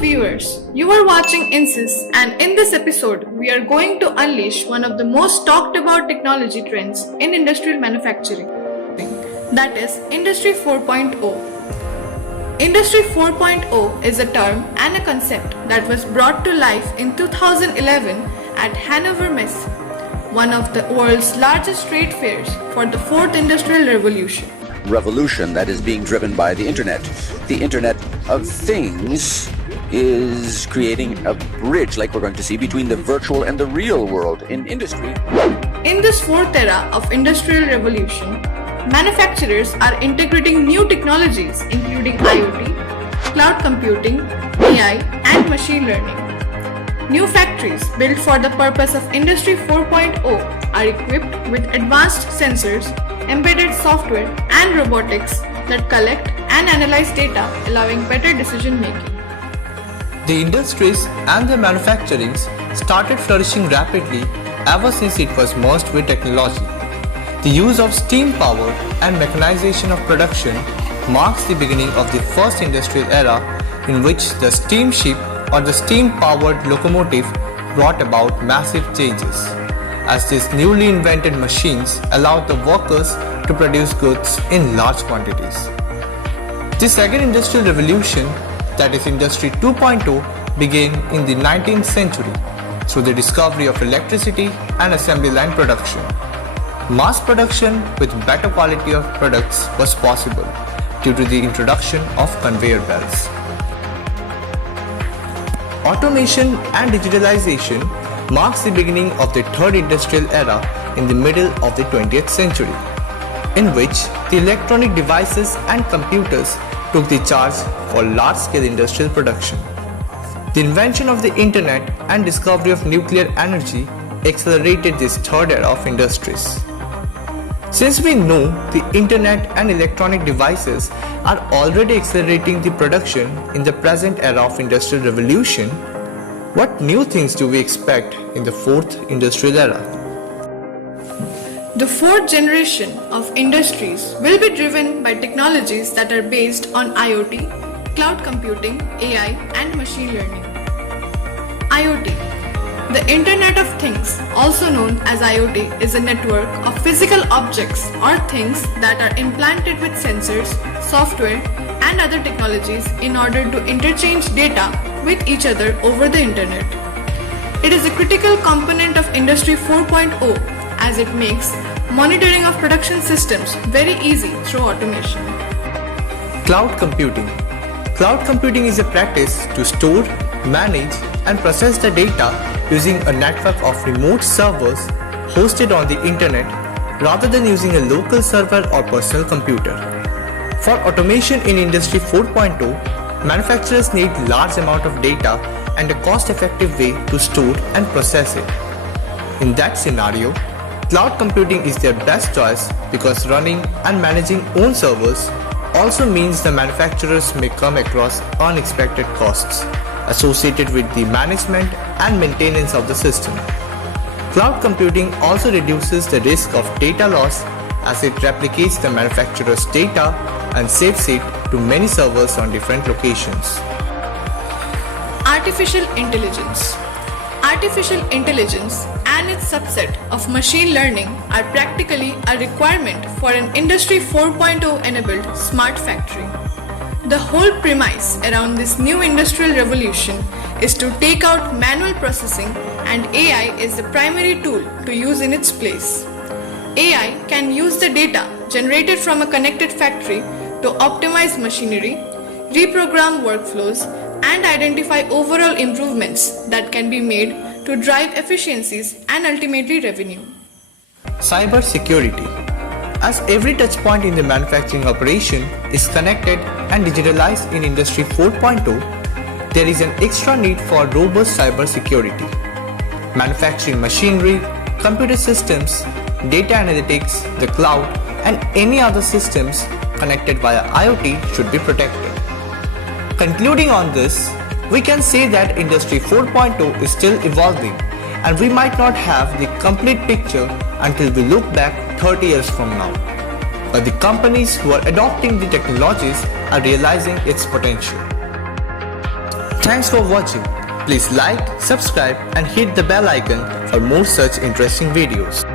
viewers, you are watching INSEES, and in this episode, we are going to unleash one of the most talked about technology trends in industrial manufacturing. That is Industry 4.0. Industry 4.0 is a term and a concept that was brought to life in 2011 at Hanover Messe, one of the world's largest trade fairs for the fourth industrial revolution. Revolution that is being driven by the internet. The Internet of Things is creating a bridge, like we're going to see, between the virtual and the real world in industry. In this fourth era of industrial revolution, manufacturers are integrating new technologies including IoT, cloud computing, AI, and machine learning. New factories built for the purpose of Industry 4.0 are equipped with advanced sensors, embedded software, and robotics that collect and analyze data, allowing better decision making. The industries and their manufacturings started flourishing rapidly ever since it was merged with technology. The use of steam power and mechanization of production marks the beginning of the first industrial era in which the steamship or the steam-powered locomotive brought about massive changes, as these newly invented machines allowed the workers to produce goods in large quantities. The second industrial revolution, that is Industry 2.0, began in the 19th century through the discovery of electricity and assembly line production. Mass production with better quality of products was possible due to the introduction of conveyor belts. Automation and digitalization marks the beginning of the third industrial era in the middle of the 20th century, in which the electronic devices and computers took the charge for large-scale industrial production. The invention of the internet and discovery of nuclear energy accelerated this third era of industries. Since we know the internet and electronic devices are already accelerating the production in the present era of industrial revolution, what new things do we expect in the fourth industrial era? The fourth generation of industries will be driven by technologies that are based on IoT, cloud computing, AI, and machine learning. IoT. The Internet of Things, also known as IoT, is a network of physical objects or things that are implanted with sensors, software, and other technologies in order to interchange data with each other over the Internet. It is a critical component of Industry 4.0 as it makes monitoring of production systems very easy through automation. Cloud computing. Cloud computing is a practice to store, manage, and process the data using a network of remote servers hosted on the internet rather than using a local server or personal computer. For automation in Industry 4.0, manufacturers need large amount of data and a cost-effective way to store and process it. In that scenario, cloud computing is their best choice because running and managing own servers also means the manufacturers may come across unexpected costs associated with the management and maintenance of the system. Cloud computing also reduces the risk of data loss as it replicates the manufacturer's data and saves it to many servers on different locations. Artificial intelligence. Artificial intelligence and its subset of machine learning are practically a requirement for an Industry 4.0 enabled smart factory. The whole premise around this new industrial revolution is to take out manual processing, and AI is the primary tool to use in its place. AI can use the data generated from a connected factory to optimize machinery, reprogram workflows, and identify overall improvements that can be made to drive efficiencies and ultimately revenue. Cyber security. As every touchpoint in the manufacturing operation is connected and digitalized in Industry 4.0, there is an extra need for robust cyber security. Manufacturing machinery, computer systems, data analytics, the cloud, and any other systems connected via IoT should be protected. Concluding on this, we can say that Industry 4.0 is still evolving, and we might not have the complete picture until we look back 30 years from now. But the companies who are adopting the technologies are realizing its potential. Thanks for watching. Please like, subscribe and hit the bell icon for more such interesting videos.